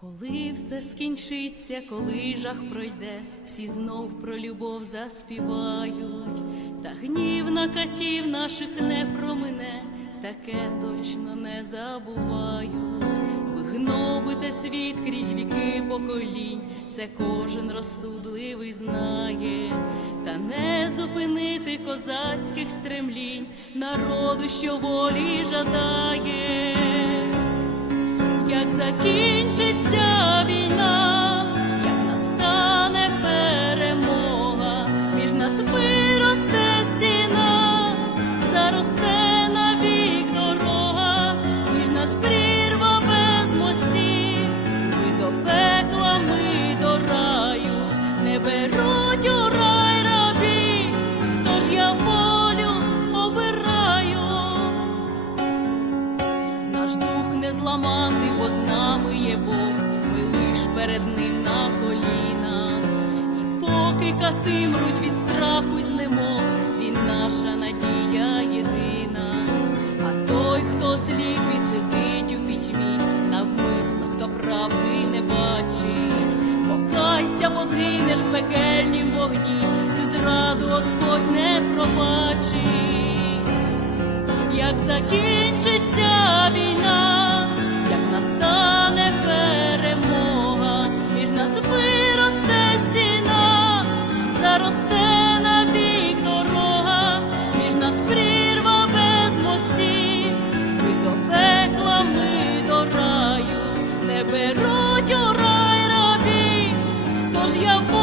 Коли все скінчиться, коли жах пройде, всі знов про любов заспівають, та гнів на катів наших не промине, таке точно не забувають. Ви гнобите світ крізь віки поколінь, це кожен розсудливий знає, та не зупинити козацьких стремлінь, народу, що волі жадає закінчиться. зламати, бо з нами є Бог, ми лиш перед ним на коліна, і поки катимруть від страху й знемог, він наша надія єдина, а той, хто сліп і сидить у пітьмі, навмисно, хто правди не бачить, покайся, бо згинеш пекельнім вогні, цю зраду Господь не пробачить. Як закінчиться війна? Pero llorar